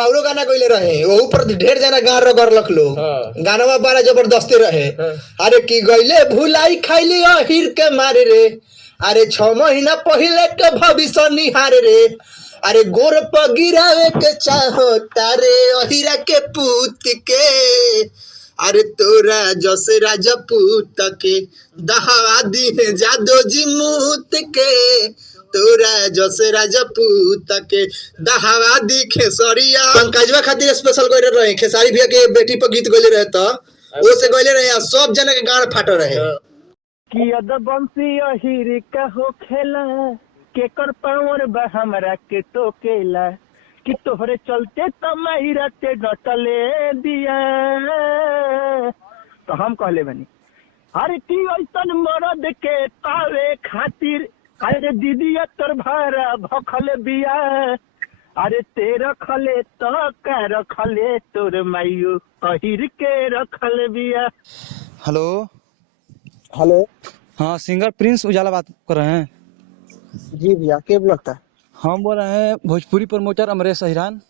औरो गाना कइले रहे ओहू पर ढेर जना गान रगड़ लखलो। गानवा बड़ा जबरदस्ती रहे। अरे की गइले भुलाई खाइली अहिर के मारे रे। अरे 6 महीना पहले के भविष्य निहारे रे। अरे गोर पर गिरावे के चाहो तारे अहिरा के पूत के। अरे तोरा जस राजपूत के दहावा दी है जादो जी मूत के। तोरा जस राजपूत के दहावा दी खेसरिया। पंकजवा खातिर स्पेशल गइले रहे खेसारी भैया के बेटी पर गीत गइले रहे त ओ से गइले रहे आ सब जना के गान फाट रहे। कि अदबंसी अहिर का हो खेला केकर पावर बा हमरा के टोकेला कि तोहरे चलते तमाईरा के डटले दिया। तो हम कहले बनी अरे की ऐसन मरद के पावे खातिर अरे दीदिया तोर भारा भखल बिया। अरे ते रखले तो का रखले तोर माइयो अहिर के रखल बिया। हेलो हेलो हाँ सिंगर प्रिंस उजाला बात कर रहे हैं। जी भैया क्या लगता है? हम बोल रहे हैं भोजपुरी प्रमोटर अमरेश अहिरान।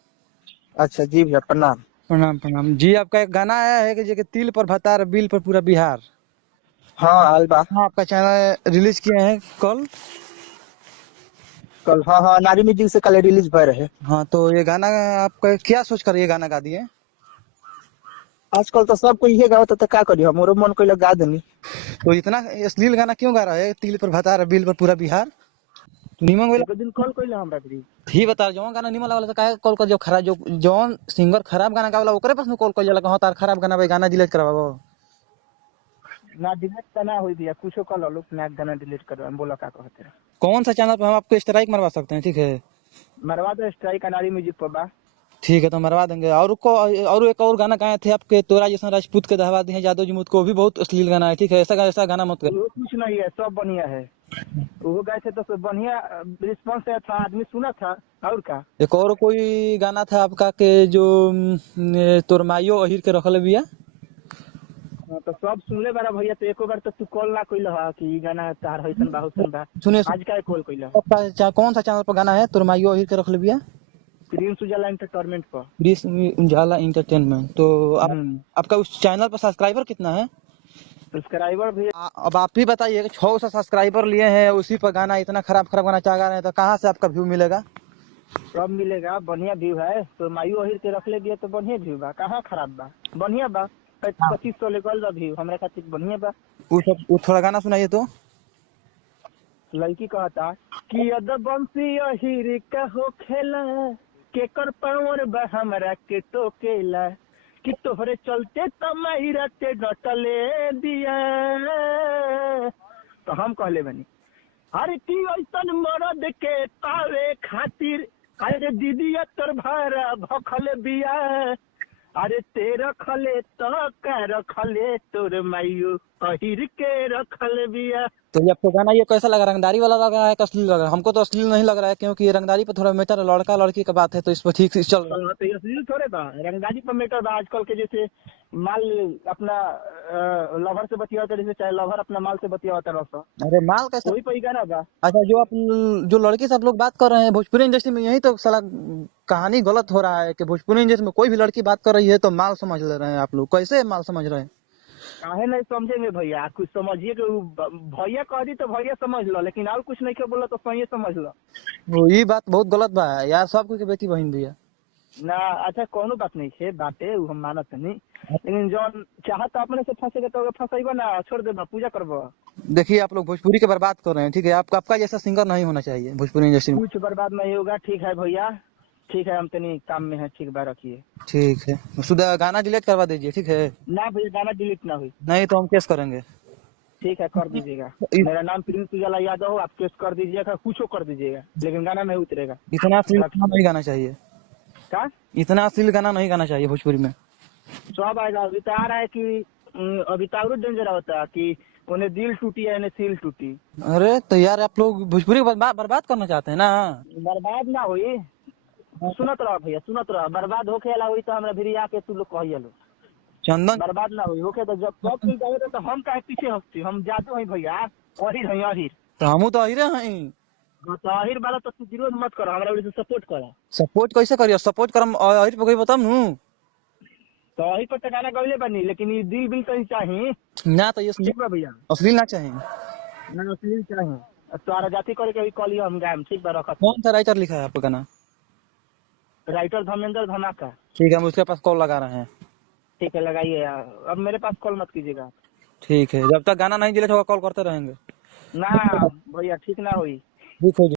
अच्छा जी भैया प्रणाम। प्रणाम प्रणाम जी। आपका एक गाना आया है कि जो कि तिल पर भतार बिल पर पूरा बिहार। हाँ अलबा हाँ आपका चैनल रिलीज किए हैं कल। हाँ नारी म्यूजिक से कल रिलीज भर है। हाँ तो ये गाना आपका क्या सोच कर ये गाना गा दिए? आजकल तो सब कोई ये गावत तो क्या करी हमरो मन कोई गा देनी। तो इतना अश्लील गाना क्यों गा रहा है तिल पर भतार बिल पर पूरा बिहार? तो नीमन एक दिन कॉल कइला हमरा भी ही बता जो गाना नीमन लागल तो काहे कॉल कर जो खराब जो जौन सिंगर खराब गाना गावला ओकरे पास में कॉल कर जाला हां तार खराब गाना भाई गाना डिलीट करवाबो ना डिलीट करना होई दिया कुछो कल लोग ना गाना डिलीट करवा बोला का कहते हैं। कौन सा चैनल पर हम आपको स्ट्राइक मरवा सकते हैं? ठीक है मरवा दो स्ट्राइक नारी म्यूजिक पर बा। ठीक है तो मरवा देंगे। और एक और गाना गाए थे आपके तोरा जैसा राजपूत के दहवा दी है जादव जी मुझको भी बहुत अश्लील गाना है। ठीक है ऐसा गाना मत कर। वो कुछ नहीं है सब बढ़िया है। वो गाए थे तो सब बढ़िया रिस्पांस था आदमी सुना था। और का एक और कोई गाना था आपका के जो तोर माइयो अहिर के रखल बिया। तो सब सुनले बारा भैया तो एको बार तो तू कॉल ना कइल ह कि ई गाना तार हइसन बा हुसन बा। सुने आज का कॉल कइल कौन सा चैनल पर गाना है तोर माइयो अहिर के रखल बिया? प्रिंस उजाला एंटरटेनमेंट पर। प्रिंस उजाला एंटरटेनमेंट। तो आपका उस चैनल पर सब्सक्राइबर कितना है? सब्सक्राइबर भी अब आप ही बताइए कि 600 सब्सक्राइबर लिए हैं उसी पर गाना इतना खराब गाना चाह रहे हैं तो कहाँ से आपका व्यू मिलेगा? सब मिलेगा बढ़िया व्यू है। तो मायू अहिर के रख ले दिया तो बढ़िया व्यू बा कहाँ खराब बा बढ़िया बा। 2500 लेवल बा व्यू हमरा खातिर बढ़िया बा। वो थोड़ा गाना सुनाइए तो। लड़की कहता कि अदबंसी अहिर का हो खेला केकर पावर बा हमरा के टोकेला कि तोहरे चलते तमाईरा के डटले दिया। तो हम कहले बनी अरे की ऐसन मरद के पावे खातिर अरे दीदिया तोर भारा भखल बिया। अरे ते रखले तो का रखले तोर माइयो अहिर के रखल बिया। तो ये आपको गाना ये कैसा लगा? रंगदारी वाला लग रहा है कि अश्लील लग रहा है? हमको तो अश्लील नहीं लग रहा है क्योंकि ये रंगदारी पर थोड़ा मैटर लड़का लड़की का बात है तो इस पर ठीक से चल रहा है। तो अश्लील थोड़े बा रंगदारी पर मैटर बा। आजकल के जैसे माल अपना लवर से बतियावता जैसे चाहे लवर अपना माल से बतियावता रहा। अरे माल कैसे? कोई पैसा ना बा। अच्छा जो लड़की से आप लोग बात कर रहे हैं भोजपुरी इंडस्ट्री में यही तो साला कहानी गलत हो रहा है कि भोजपुरी इंडस्ट्री में कोई भी लड़की बात कर रही है तो माल समझ ले रहे हैं। आप लोग कैसे माल समझ रहे हैं? काहे नहीं समझेंगे भैया कुछ समझिए कि भैया कह दी तो भैया समझ लो लेकिन और कुछ नहीं के बोला तो सही समझ लो। वो ये बात बहुत गलत बा यार सब कोई के बेटी बहन भी है ना। अच्छा कोनो बात नहीं है बातें हम मानत नहीं लेकिन जौन चाहत अपने से फंसेगा तो फंसेगा ना छोड़ देबा पूजा करबो। देखिए आप लोग भोजपुरी के बर्बाद कर रहे हैं। ठीक है आपका जैसा सिंगर नहीं होना चाहिए भोजपुरी इंडस्ट्री में। कुछ बर्बाद नहीं होगा। ठीक है भैया ठीक है हम तनी काम में है। ठीक बा रखिए। ठीक है सुधा गाना डिलीट करवा दीजिए। ठीक है ना भैया गाना डिलीट ना हुई। नहीं तो हम केस करेंगे। ठीक है कर दीजिएगा। मेरा नाम प्रिंस उजाला यादव हो आप केस कर दीजिएगा कुछ कर दीजिएगा लेकिन गाना नहीं उतरेगा। इतना अश्लील गाना नहीं गाना चाहिए। क्या इतना अश्लील गाना नहीं गाना चाहिए भोजपुरी में। सब आएगा अभी तो आ रहा है कि अभी तो डेंजर होता है कि उन्हें दिल टूटी है उन्हें सील टूटी। अरे तो यार आप लोग भोजपुरी बर्बाद करना चाहते हैं ना? बर्बाद ना हुई। सुनत रहो भैया सुनत रहो बर्बाद होके अला हुई तो हमरा भी आके तू लोग कहिए लो चंदन बर्बाद ना हुई होके तो जब सब कोई जाए तो हम काहे पीछे हंसती हम जाते हैं भैया अहिर हैं अहिर। तो हमू तो अहिरे हैं। ताहिर वाला तो तू विरोध मत कर, हमरा वजह से सपोर्ट कर। सपोर्ट कैसे करियो? सपोर्ट करम अहिर पे कोई बताम नु। ताहिर पर तो गाना गौले बनी, लेकिन ये दिल बिल तो चाहिए ना तो ये ठीक बा भैया, अश्लील ना चाहिए। ना अश्लील चाहिए। तोरा जाति करे के कॉल हम गायम, ठीक बा रखत। कौन सा राइटर लिखा है आपका गाना? राइटर धर्मेंद्र धमाका। ठीक है, हम उसके पास कॉल लगा रहे हैं। ठीक है लगाइए, अब मेरे पास कॉल मत कीजिएगा। ठीक है, जब तक गाना नहीं डिलीट होगा कॉल करते रहेंगे। ना भैया ठीक ना हुई। ठीक है।